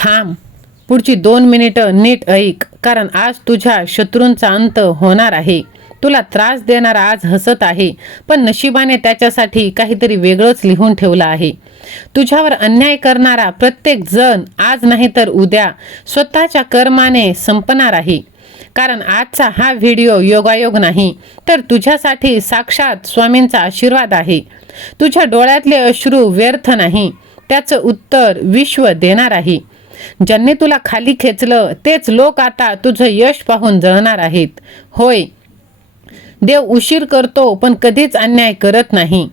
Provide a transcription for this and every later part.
थांब, पुढची 2 मिनिटं नीट ऐक, कारण आज तुझ्या शत्रूंचा अंत होणार आहे. तुला त्रास देणारा आज हसत आहे, पण नशिबाने त्याच्यासाठी काहीतरी वेगळंच लिहून ठेवलं आहे. तुझ्यावर अन्याय करणारा प्रत्येक जण आज नाही तर उद्या स्वतःच्या कर्माने संपणार आहे. कारण आजचा हा व्हिडिओ योगायोग नाही, तर तुझ्यासाठी साक्षात स्वामींचा आशीर्वाद आहे. तुझ्या डोळ्यातले अश्रू व्यर्थ नाही, त्याचं उत्तर विश्व देणार आहे. ज्यांनी तुला खाली खेचलं तेच लोक आता तुझं यश पाहून जळणार आहेत. होय, देव उशीर करतो पण कधीच अन्याय करत नाही.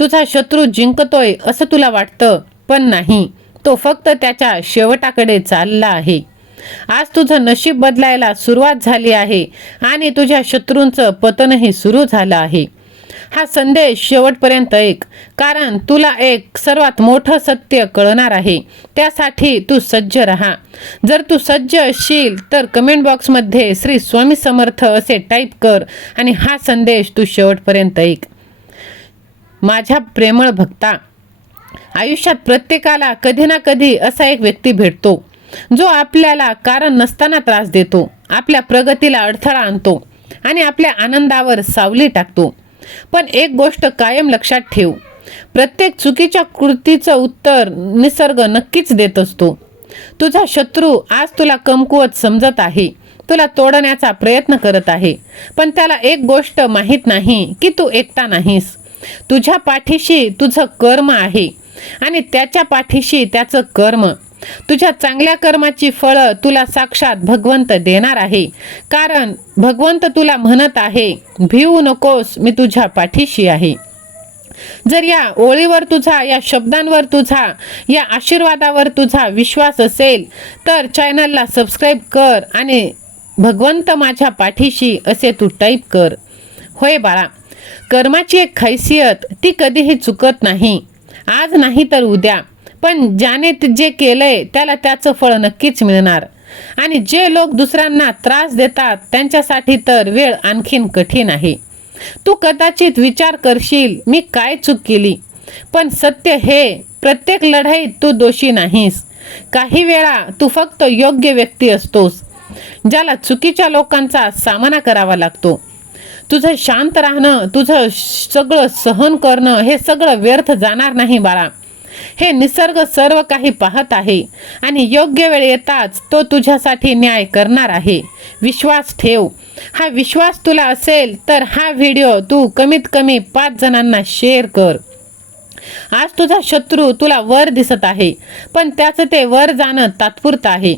तुझा शत्रू जिंकतोय असं तुला वाटतं, पण नाही, तो फक्त त्याच्या शेवटाकडे चालला आहे. आज तुझं नशीब बदलायला सुरुवात झाली आहे आणि तुझ्या शत्रूंचं पतनही सुरू झालं आहे. हा संदेश शेवटपर्यंत ऐक, कारण तुला एक सर्वात मोठं सत्य कळणार आहे. त्यासाठी तू सज्ज राहा. जर तू सज्ज असशील तर कमेंट बॉक्समध्ये श्री स्वामी समर्थ असे टाईप कर आणि हा संदेश तू शेवटपर्यंत ऐक. माझ्या प्रेमळ भक्ता, आयुष्यात प्रत्येकाला कधी ना कधी असा एक व्यक्ती भेटतो जो आपल्याला कारण नसताना त्रास देतो, आपल्या प्रगतीला अडथळा आणतो आणि आपल्या आनंदावर सावली टाकतो. पण एक गोष्ट कायम लक्षात ठेव, प्रत्येक चुकीच्या कृतीचं उत्तर निसर्ग नक्कीच देत असतो. तुझा शत्रू आज तुला कमकुवत समजत आहे, तुला तोडण्याचा प्रयत्न करत आहे, पण त्याला एक गोष्ट माहीत नाही की तू एकटा नाहीस. तुझ्या पाठीशी तुझं कर्म आहे आणि त्याच्या पाठीशी त्याचं कर्म. तुझ्या चांगल्या कर्माची फळं तुला साक्षात भगवंत देणार आहे, कारण भगवंत तुला म्हणत आहे, भिवू नकोस, मी तुझ्या पाठीशी आहे. जर या ओळीवर तुझा, या शब्दांवर तुझा, या आशीर्वादावर तुझा विश्वास असेल तर चॅनलला सबस्क्राईब कर आणि भगवंत माझ्या पाठीशी असे तू टाईप कर. होय बाळा, कर्माची एक खासियत, ती कधीही चुकत नाही. आज नाही तर उद्या, पण ज्याने जे केलंय त्याला त्याचं फळ नक्कीच मिळणार. आणि जे लोक दुसऱ्यांना त्रास देतात त्यांच्यासाठी तर वेळ आणखीन कठीण आहे. तू कदाचित विचार करशील, मी काय चूक केली, पण सत्य हे, प्रत्येक लढाईत तू दोषी नाहीस. काही वेळा तू फक्त योग्य व्यक्ती असतोस, ज्याला चुकीच्या लोकांचा सामना करावा लागतो. तुझं शांत राहणं, तुझं सगळं सहन करणं, हे सगळं व्यर्थ जाणार नाही बाळा. हे निसर्ग सर्व काही पाहत आहे आणि योग्य वेळ येताच तो तुझ्यासाठी न्याय करणार आहे. विश्वास ठेव. हा विश्वास तुला असेल तर हा व्हिडिओ तू कमीत कमी 5 जणांना शेअर कर. आज तुझा शत्रू तुला वर दिसत आहे, पण त्याचं ते वर जाणं तात्पुरतं आहे.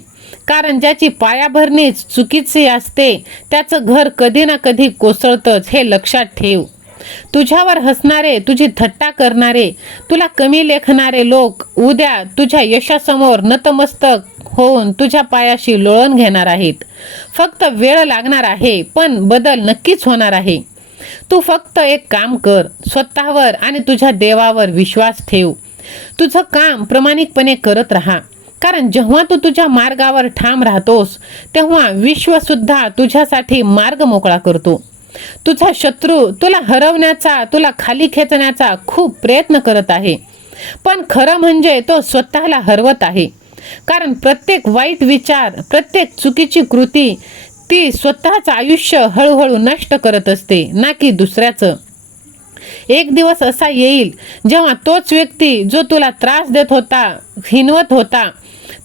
कारण ज्याची पायाभरणीच चुकीची असते त्याचं घर कधी ना कधी कोसळतंच, हे लक्षात ठेव. तुझ्यावर हसणारे, तुझी थट्टा करणारे, तुला कमी लेखणारे लोक उद्या तुझ्या यशासमोर नतमस्तक होऊन तुझ्या पायाशी लोळण घेणार आहेत. फक्त वेळ लागणार आहे, पण बदल नक्कीच होणार आहे. तू फक्त एक काम कर, स्वतःवर आणि तुझ्या देवावर विश्वास ठेव. तुझं काम प्रामाणिकपणे करत राहा, कारण जेव्हा तू तुझ्या मार्गावर ठाम राहतोस तेव्हा विश्व सुद्धा तुझ्यासाठी मार्ग मोकळा करतो. तुझा शत्रू तुला हरवण्याचा, तुला खाली खेचण्याचा खूप प्रयत्न करत आहे, पण खरं म्हणजे तो स्वतःला हरवत आहे. कारण प्रत्येक वाईट विचार, प्रत्येक चुकीची कृती ती स्वतःचं आयुष्य हळूहळू नष्ट करत असते, ना की दुसऱ्याचं. एक दिवस असा येईल जेव्हा तोच व्यक्ती जो तुला त्रास देत होता, हिनवत होता,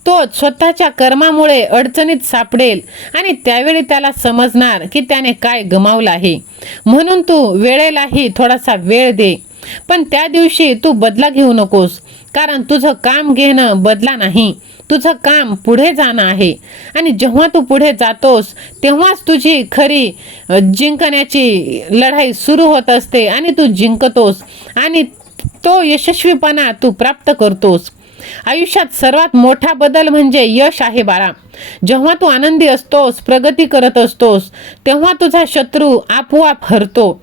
तो स्वतःच्या कर्मामुळे अडचणीत सापडेल आणि त्यावेळी त्याला समजणार की त्याने काय गमावलं आहे. म्हणून तू वेळेलाही थोडासा वेळ दे, पण त्या दिवशी तू बदला घेऊ नकोस, कारण तुझं काम घेणं बदला नाही, तुझं काम पुढे जाणं आहे. आणि जेव्हा तू पुढे जातोस तेव्हाच तुझी खरी जिंकण्याची लढाई सुरू होत असते आणि तू जिंकतोस आणि तो यशस्वीपणा तू प्राप्त करतोस. आयुष्यात सर्वात मोठा बदल म्हणजे यश आहे बाळा. जेव्हा तू आनंदी असतोस, प्रगती करत असतोस, तेव्हा तुझा शत्रू आपोआप हरतो.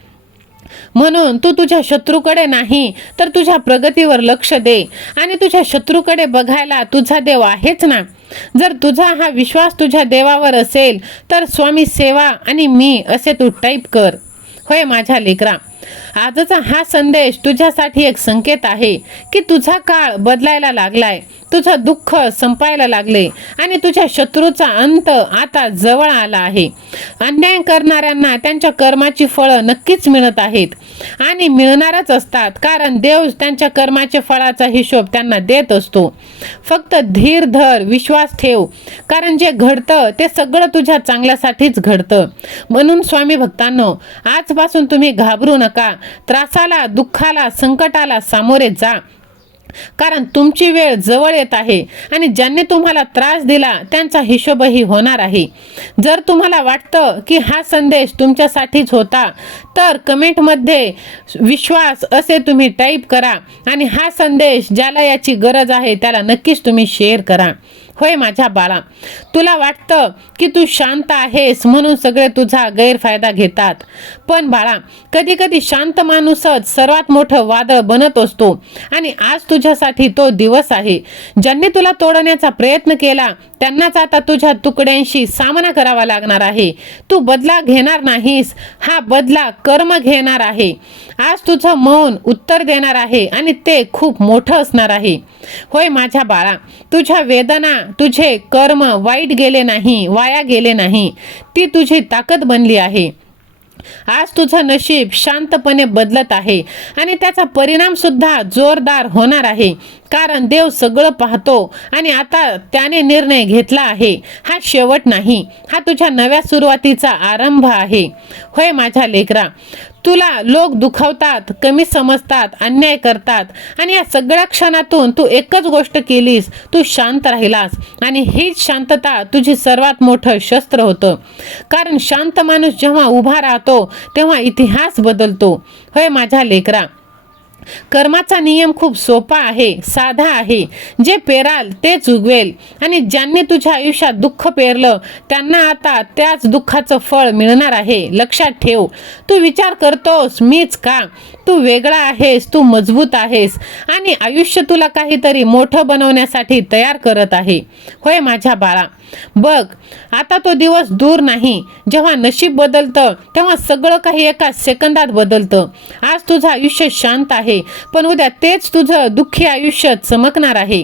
म्हणून तू तुझ्या शत्रूकडे नाही तर तुझ्या प्रगतीवर लक्ष दे आणि तुझ्या शत्रूकडे बघायला तुझा देव आहेच ना. जर तुझा हा विश्वास तुझ्या देवावर असेल तर स्वामी सेवा आणि मी असे तू टाईप कर. होय माझ्या लेकरा, आजचा हा संदेश तुझ्यासाठी एक संकेत आहे की तुझा काळ बदलायला लागलाय, तुझं दुःख संपायला लागले आणि तुझ्या शत्रूचा अंत आता जवळ आला आहे. अन्याय करणाऱ्यांना त्यांच्या कर्माची फळं नक्कीच मिळत आहेत आणि मिळणारच असतात, कारण देव त्यांच्या कर्माच्या फळाचा हिशोब त्यांना देत असतो. फक्त धीर धर, विश्वास ठेव, कारण जे घडतं ते सगळं तुझ्या चांगल्यासाठीच घडतं. म्हणून स्वामी भक्तांनो, आजपासून तुम्ही घाबरू नका. त्रासाला, दुःखाला, संकटाला सामोरे जा, कारण तुमची वेळ जवळ येत आहे आणि ज्यांनी तुम्हाला त्रास दिला त्यांचा हिशोबही होणार आहे. जर तुम्हाला वाटतं की हा संदेश तुमच्यासाठीच होता, तर कमेंटमध्ये विश्वास असे तुम्ही टाईप करा आणि हा संदेश ज्याला याची गरज आहे त्याला नक्कीच तुम्ही शेअर करा. होय माझ्या बाळा, तुला वाटतं की तू शांत आहेस म्हणून सगळे तुझा गैरफायदा घेतात, पण बाळा, कधी कधी शांत माणूसच सर्वात मोठं वादळ बनत असतो आणि आज तुझ्यासाठी तो दिवस आहे. ज्यांनी तुला तोडण्याचा प्रयत्न केला त्यांनाच आता तुझ्या तुकड्यांशी सामना करावा लागणार आहे. तू बदला घेणार नाहीस, हा बदला कर्म घेणार आहे. आज तुझं मौन उत्तर देणार आहे आणि ते खूप मोठं असणार आहे. होय माझ्या बाळा, तुझ्या वेदना, तुझे कर्म वाईट गेले नाही, वाया गेले नाही, ती तुझी ताकद बनली आहे. आज तुझं नशीब शांतपणे बदलत आहे आणि त्याचा परिणाम सुद्धा जोरदार होणार आहे, कारण देव सगळं पाहतो आणि आता त्याने निर्णय घेतला आहे. हा शेवट नाही, हा तुझ्या नव्या सुरुवातीचा आरंभ आहे. होय माझ्या लेकरा, तुला लोक दुखावतात, कमी समजतात, अन्याय करतात आणि या सगळ्या क्षणातून तू एकच गोष्ट केलीस, तू शांत राहिलास आणि हीच शांतता तुझी सर्वात मोठं शस्त्र होतं. कारण शांत माणूस जेव्हा उभा राहतो तेव्हा इतिहास बदलतो. होय माझ्या लेकरा, कर्माचा नियम खूप सोपा आहे, साधा आहे. जे पेराल तेच उगवेल आणि ज्यांनी तुझ्या आयुष्यात दुःख पेरलं त्यांना आता त्याच दुःखाचं फळ मिळणार आहे. लक्षात ठेव, तू विचार करतोस मीच का? तू वेगळा आहेस, तू मजबूत आहेस आणि आयुष्य तुला काहीतरी मोठं बनवण्यासाठी तयार करत आहे. होय माझ्या बाळा, बघ, आता तो दिवस दूर नाही जेव्हा नशीब बदलतं, तेव्हा सगळं काही एका सेकंदात बदलतं. आज तुझं आयुष्य शांत आहे, पण उद्या तेच तुझं दुःखी आयुष्य चमकणार आहे.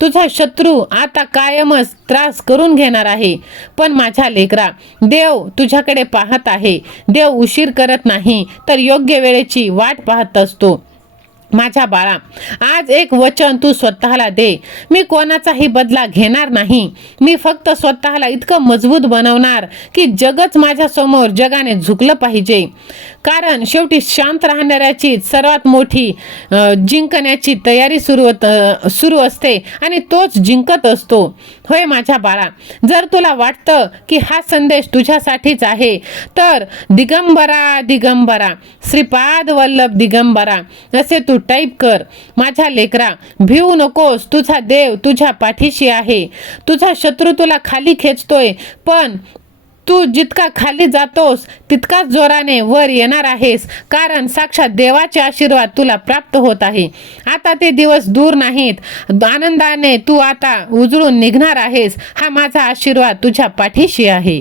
तुझा शत्रू आता कायमच त्रास करून घेणार आहे, पण माझ्या लेकरा, देव तुझ्याकडे पाहत आहे. देव उशीर करत नाही, तर योग्य वेळेची वाट पाहत असतो. माझ्या बाळा, आज एक वचन तू स्वतःला दे, मी कोणाचाही बदला घेणार नाही. मी फक्त स्वतःला इतकं मजबूत बनवणार की जगच माझ्या समोर जगाने झुकलं पाहिजे. कारण शेवटी शांत राहणाऱ्याची सर्वात मोठी जिंकण्याची तयारी सुरू असते आणि तोच जिंकत असतो. होय माझ्या बाळा, जर तुला वाटतं की हा संदेश तुझ्यासाठीच आहे, तर दिगंबरा दिगंबरा, श्रीपाद वल्लभ दिगंबरा असे तू टाईप कर. माझ्या लेकरा, भिवू नकोस, तुझा देव तुझ्या पाठीशी आहे. तुझा शत्रू तुला खाली खेचतोय, पण तू जितका खाली जातोस तितकाच जोराने वर येणार आहेस, कारण साक्षात देवाचे आशीर्वाद तुला प्राप्त होत आहे. आता ते दिवस दूर नाहीत, आनंदाने तू आता उजळून निघणार आहेस. हा माझा आशीर्वाद तुझ्या पाठीशी आहे.